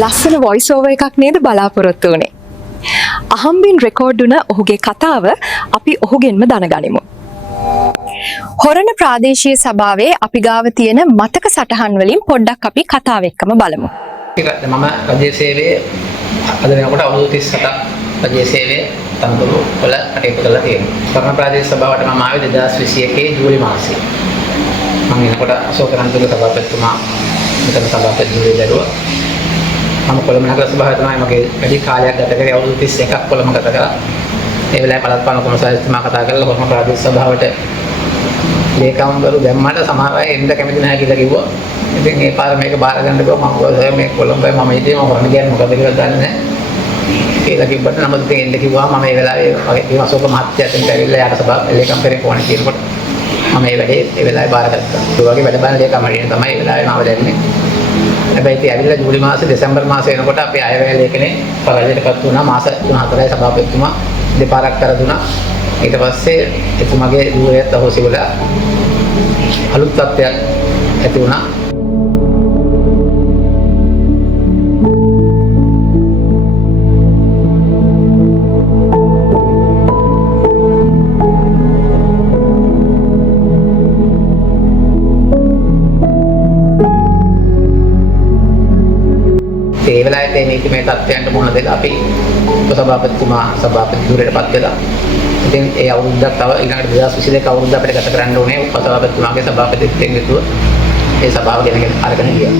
ලස්සන voice over එකක් නේද බලාපොරොත්තු වුනේ. අහම්බින් රෙකෝඩ් වුණ ඔහුගේ කතාව අපි ඔහුගෙන්ම දැනගනිමු. හොරණ ප්‍රාදේශීය සභාවේ අපි ගාව තියෙන මතක සටහන් වලින් පොඩ්ඩක් අපි කතාව එක්කම බලමු. මම රජයේ සේවයේ අද වෙනකොට අවුරුදු 37ක් රජයේ සේවයේ තනතුරු වල කටයුතු කරලා තියෙනවා. හොරණ ප්‍රාදේශීය සභාවට මම ආවේ 2021 ජූලි මාසයේ. මම එනකොට අශෝක රන්තුල සභාපතිතුමා මෙතන සභාපති දරුවා මම කොළඹ නගර සභාවේ තමයි මගේ වැඩි කාලයක් ගත කරේ අවුරුදු 31ක් කොළඹ ගත කළා. ඒ වෙලාවේ පළාත් පාලන කොමසාරිස්තුමා කතා කරලා කොළඹ ප්‍රාදේශීය සභාවට ලේකම්වරු දැම්මට සමහර අය එන්න කැමති නැහැ කියලා කිව්වා. ඉතින් ඒ පාර මේක බාර ගන්න බෑ මම කිව්වා මේ කොළඹයි මම ඉතින් මම හොරණ කියන්නේ මොකද කියලා දන්නේ නැහැ. කියලා කිව්වට නම් ඉතින් එන්න කිව්වා මම ඒ වෙලාවේ මගේ විමසෝක මහත්තයාට ඇවිල්ලා යාට සභාව ලේකම් කරේ ෆෝන් කියනකොට මම ඒ වැඩේ ඒ වෙලාවේ බාරගත්තා. ඒ වගේ වැඩ බලන ලේකම් වලින් තමයි ඒ වෙලාවේ මම දැන්නේ. හැබැයි ඉතින් ඇවිල්ලා ජූලි මාසේ දෙසැම්බර් මාසේ වෙනකොට අපේ අයවැය ලේඛනේ පරාජයටපත් වුණා. මාස 3-4යි සභාපතිතුමා දෙපාරක් කර දුනා. ඊට පස්සේ එතුමාගේ දුරයත් අහෝසි වෙලා අලුත් තත්ත්වයක් ඇති වුණා. ඒ වෙලාවේ නීතිමය තත්ත්වයන්ට මුහුණ දෙලා අපි උපසභාපතිතුමා සභාපති ධුරයටපත් වෙලා. ඉතින් ඒ අවුරුද්දක් තව ඊළඟට 2022 අවුරුද්ද අපිට ගත කරන්න ඕනේ උපසභාපතිතුමාගේ සභාපතිත්වයෙන් යුතුව ඒ සභාව ගෙනගෙන අරගෙන ගියා.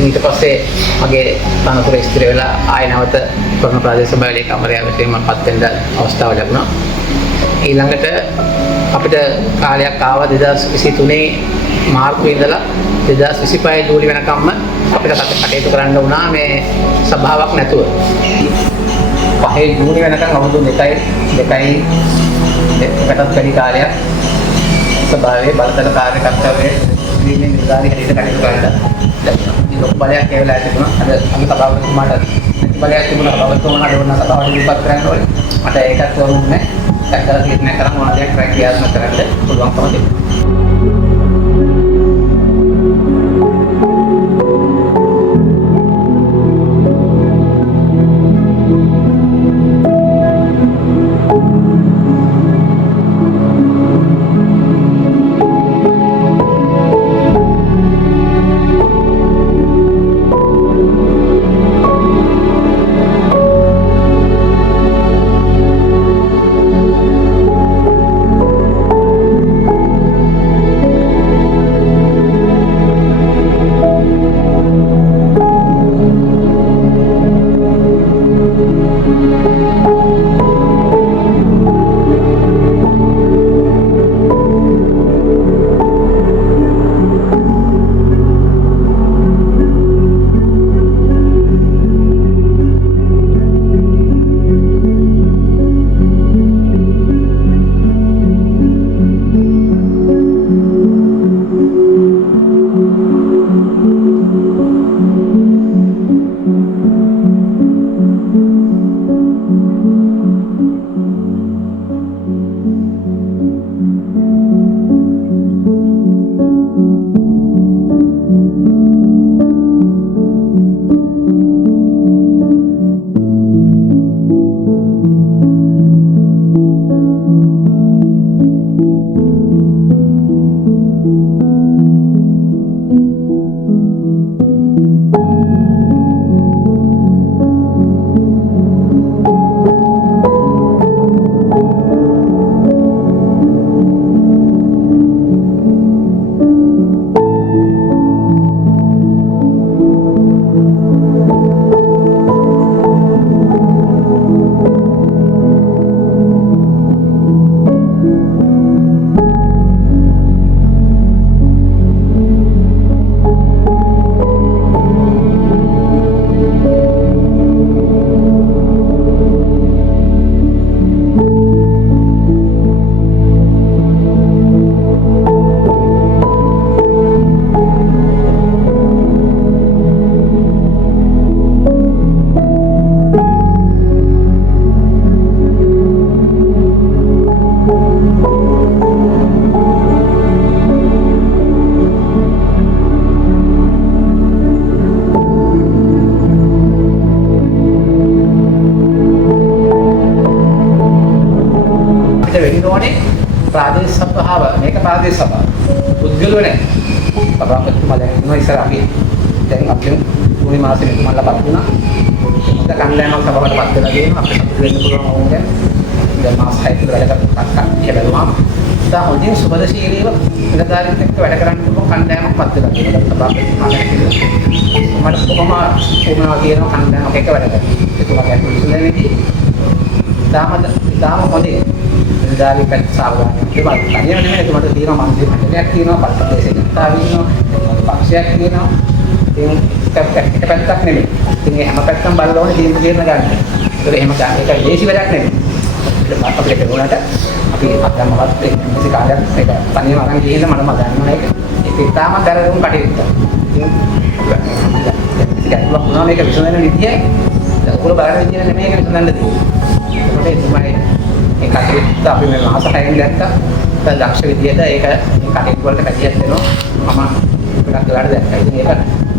ඊට පස්සේ මගේ තනතුර ස්ථිර වෙලා ආය නැවත කොළඹ ප්‍රාදේශීය සභාවේ ලේකම්වරයා මම පත් වෙන්න අවස්ථාව ලැබුණා. ඊළඟට අපිට කාලයක් ආවා 2023 මාර්තුවේ ඉඳලා 2025 ජූලි වෙනකම්ම අපිට කටයුතු කරන්න වුණා මේ සභාවක් නැතුව. 5 ජූනි වෙනකම් අවුරුදු 2කටත් වැඩි කාලයක් සභාවේ බලතල කාර්යකර්තව්‍යයේ දීමේ නිලධාරී හැටියට කටයුතු කරලා ලැබුණා. ලොකු බලයක් ඒ වෙලාවට තිබුණා. අද අපි සභාපතිතුමාට බලයක් තිබුණා. සභාපතිතුමාට ඕන සභාවට ඉදිරිපත් කරන්න ඕනේ. මට ඒකත් වරුන්නේ නැහැ. දැක්කලා තීරණය කරන් මොන දෙයක් ක්‍රියාත්මක කරන්න පුළුවන්කම තිබුණා. පස්සේ ජූනි මාසෙ මෙතුමන්ලාපත් වුණා. හොඳ කණ්ඩායමක් සභාවටපත් වෙලා තියෙනවා. අපිට සතුටු වෙන්න පුළුවන් ඕනේ. දැන් මාස 6ක් විතර වැඩ කරලා කියලා ඉතා හොඳින් සුබදශීලීව නිලධාරීන් එක්ක වැඩ කරන්න පුළුවන් කණ්ඩායමක් පත් වෙලා තියෙනවා. මට කොහොම වුණා කියන කණ්ඩායමක් එක්ක වැඩ කරනවා. එතුමාගේ විශ්ලේෂණයේදී ඉතාම හොඳින් නිලධාරීන් පැත්ත සාවධානව ඉතින් තනියම නෙමෙයි එතුමාට තියෙනවා මන්ත්‍රී මණ්ඩලයක් තියෙනවා, පල්පදේශ ජනතාව ඉන්නවා, පක්ෂයක් තියෙනවා. ඉතින් එක පැත්තක් නෙමෙයි. ඉතින් මේ හැම පැත්තම බලලා ඕනේ තීරණ ගන්න. ඒක එහෙම ගන්න එක දේශි වැඩක් නෙමෙයි. අපිට කෙරුණාට අපි අත්දැකීමවත් මේක කාර්යයක් ඒක තනියම අරන් ගිහින් මම දන්නවා ඒක ඉතාම දරදුම් කටයුත්ත. ඉතින් ඒක වුණා මේක විසඳන විදිය ඔයගොල්ලෝ බලන විදිය නෙමෙයි ඒක විසඳන්න තියෙන්නේ. ඒකට තමයි ඒ කටයුත්ත අපි මේ මාස 6න් දැක්කා. දක්ෂ විදියට ඒක කටයුතු වලට කැදියක් දෙනවා. මම ගොඩක් වෙලාට දැක්කා. ඉතින් ඒක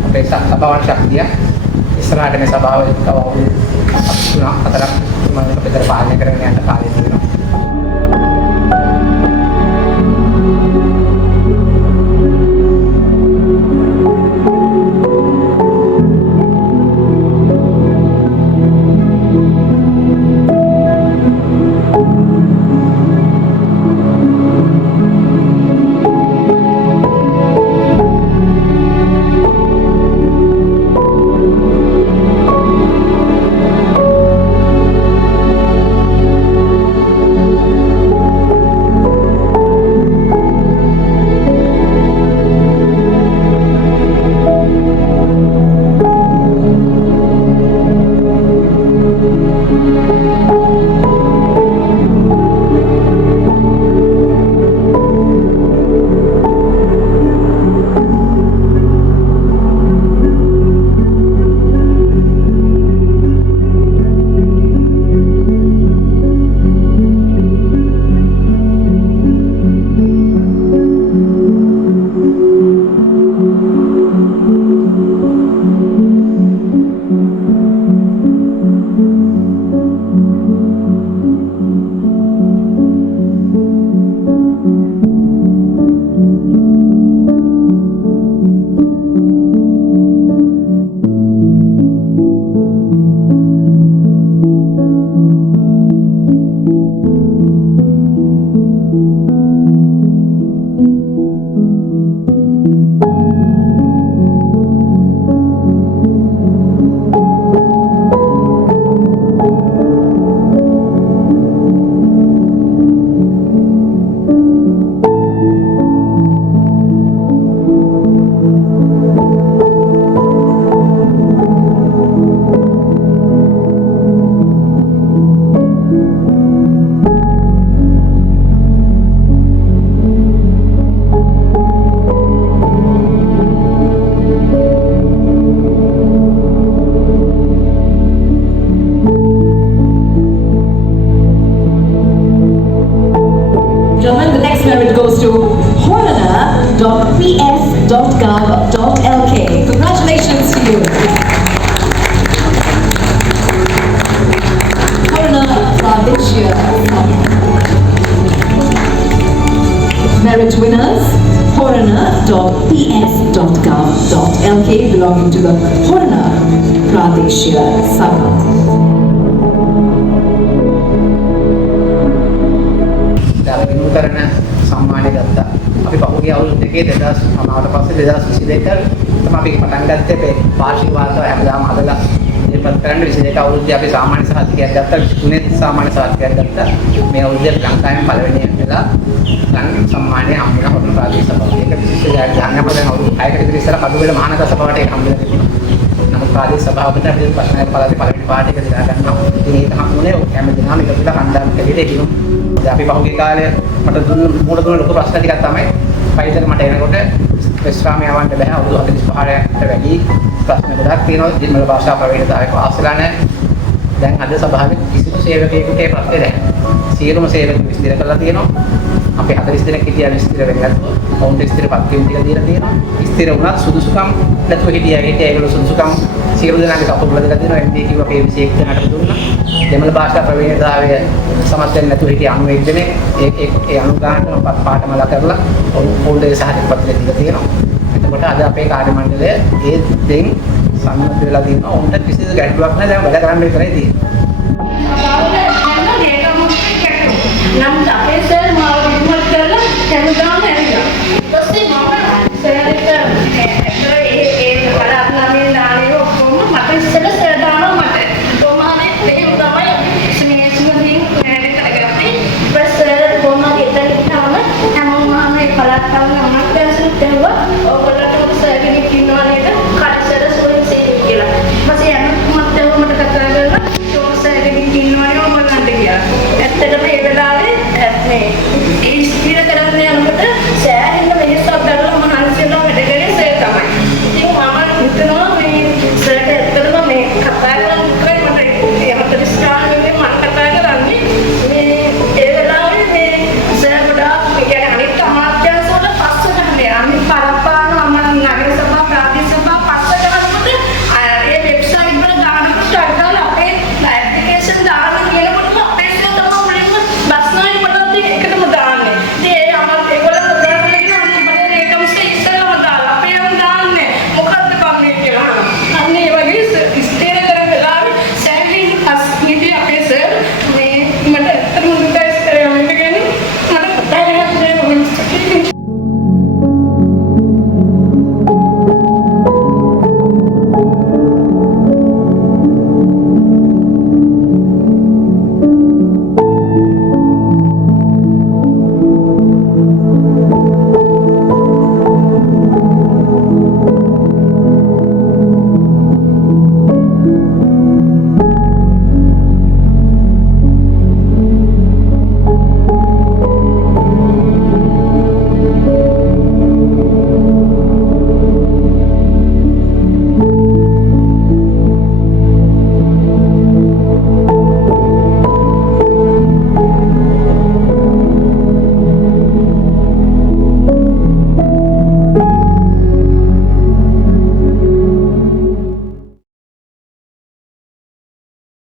අපේ සභාවට ශක්තිය ඉස්සරහට මේ සභාව කවවුරු තුනක් හතරක් මම අපිට පාලනය කරගෙන යන්න කාලය තියෙනවා. merit goes to horner.ps.gov.lk. Congratulations to you. Horner Pradeshya. Merit winners, horner.ps.gov.lk belonging to the Horner Pradeshya Sabha. කරන සම්මානය ගත්තා. අපි පහුගිය අවුරුදු දෙකේ 2009ට පස්සේ 2022 තමයි අපි පටන් ගත්තේ මේ වාර්ෂික වාර්තාව හැමදාම හදලා ඉදිරිපත් කරන්න 22 අවුරුද්දේ අපි සාමාන්‍ය සහතිකයක් ගත්තා. 23 සාමාන්‍ය සහතිකයක් ගත්තා. මේ අවුරුද්දේ ලංකාවෙන් පළවෙනි වෙලා ලං සම්මානය හම්බුන හොරණ ප්‍රාදේශ සභාව. ඒක විශේෂ ජයග්‍රහණයක් අපේ අවුරුදු 6කට විතර ඉස්සර කඩුවෙල මහනගර සභාවට ඒක හම්බුලා තිබුණා. නමුත් ප්‍රාදේශ සභාවට අපි පස්සේ පළාතේ පළවෙනි පාර්ටි එක දිනා ගන්නවා. ඉතින් ඒක හම්බුනේ හැමදෙනාම එකතු වෙලා කණ්ඩායම් කැලියට ඒකිනු. අපි පහුගිය කාලේ මට මුණ දුන්න ලොකු ප්‍රශ්න ටිකක් තමයි පයිතර මට එනකොට විශ්‍රාමය යවන්න බෑ අවුරුදු 45කට වැඩි ප්‍රශ්න ගොඩක් තියෙනවා දිනවල භාෂා ප්‍රවේශතාවයක ආසලා නැහැ. දැන් අද සභාවේ කිසිදු සේවකයෙකුට ඒ ප්‍රශ්නේ නැහැ. සියලුම සේවකයන් විස්තර කරලා තියෙනවා. අපි 40 දෙනෙක් හිටියා විස්තර වෙන්නේ නැතුව කවුන්ට් විස්තරපත් වෙන ටික දීලා තියෙනවා. විස්තර වුණත් සුදුසුකම් නැතුව හිටියා ඒගොල්ලෝ සුදුසුකම් සියලු දෙනාගේ කපුල දීලා තියෙනවා. MD කිව්වා PVC1 දෙනාට දුන්නා. දෙමළ භාෂා ප්‍රවේශතාවය සමත් වෙන්නේ නැතුව හිටිය 91 දෙනෙක් ඒ අනුගාමන පාඨමාලා කරලා පොල්ලේ සහතික පත්‍රය දීලා තියෙනවා. එතකොට අද අපේ කාර්ය මණ්ඩලය ඒ දෙයින් සම්මත වෙලා තියෙනවා. උන්ට කිසිදු ගැටලුවක් නැහැ. දැන් වැඩ කරන්න විතරයි තියෙන්නේ. නම් අපේ සර් මාව විමර්ශන කරලා හැමදාම ඇවිල්ලා. ඊපස්සේ මම සර් එක්ක